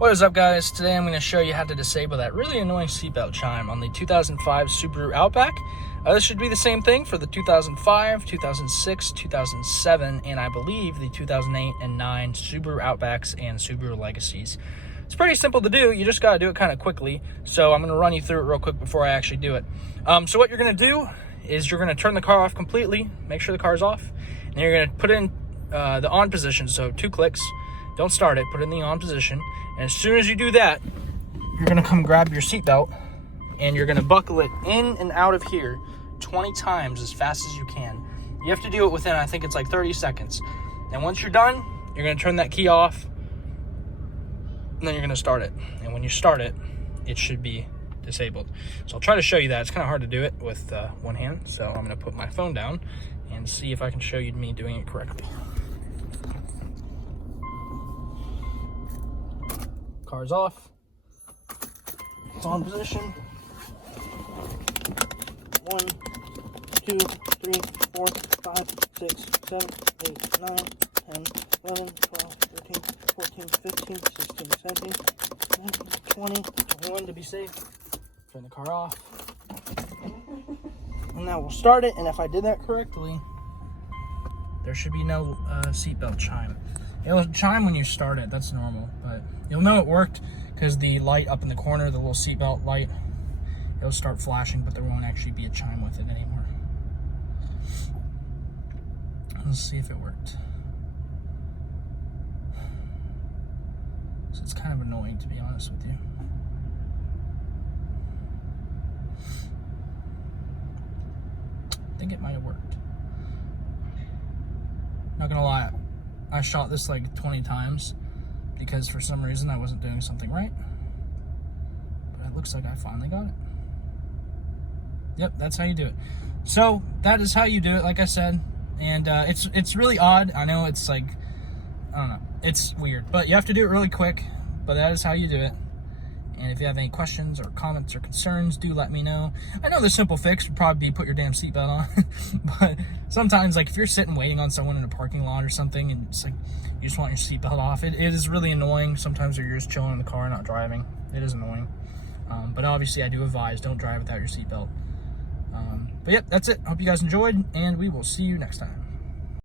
What is up, guys? Today I'm going to show you how to disable that really annoying seatbelt chime on the 2005 Subaru Outback. This should be the same thing for the 2005, 2006, 2007, and I believe the 2008 and 9 Subaru Outbacks and Subaru Legacies. It's pretty simple to do. You just got to do it kind of quickly. So I'm going to run you through it real quick before I actually do it. So what you're going to do is you're going to turn the car off completely, make sure the car's off, and you're going to put in the on position, so 2 clicks. Don't start it, put it in the on position. And as soon as you do that, you're gonna come grab your seatbelt and you're gonna buckle it in and out of here 20 times as fast as you can. You have to do it within, I think it's like 30 seconds. And once you're done, you're gonna turn that key off and then you're gonna start it. And when you start it, it should be disabled. So I'll try to show you that. It's kind of hard to do it with one hand. So I'm gonna put my phone down and see if I can show you me doing it correctly. Car's off. It's on position. 1, 2, 3, 4, 5, 6, 7, 8, 9, 10, 11, 12, 13, 14, 15, 16, 17, 19, 20, 21 to be safe. Turn the car off. And now we'll start it, and if I did that correctly, there should be no seatbelt chime. It'll chime when you start it, that's normal, but you'll know it worked because the light up in the corner, the little seatbelt light, it'll start flashing, but there won't actually be a chime with it anymore. Let's see if it worked. So it's kind of annoying, to be honest with you. I think it might have worked. Not gonna lie, I shot this like 20 times because for some reason I wasn't doing something right. But it looks like I finally got it. Yep, that's how you do it. So that is how you do it, like I said. And it's really odd. I know it's like, I don't know, it's weird. But you have to do it really quick. But that is how you do it. And if you have any questions or comments or concerns, do let me know. I know the simple fix would probably be put your damn seatbelt on. But sometimes, like if you're sitting waiting on someone in a parking lot or something and it's like you just want your seatbelt off, it is really annoying. Sometimes you're just chilling in the car, not driving. It is annoying. But obviously I do advise, don't drive without your seatbelt. But yep, that's it. Hope you guys enjoyed, and we will see you next time.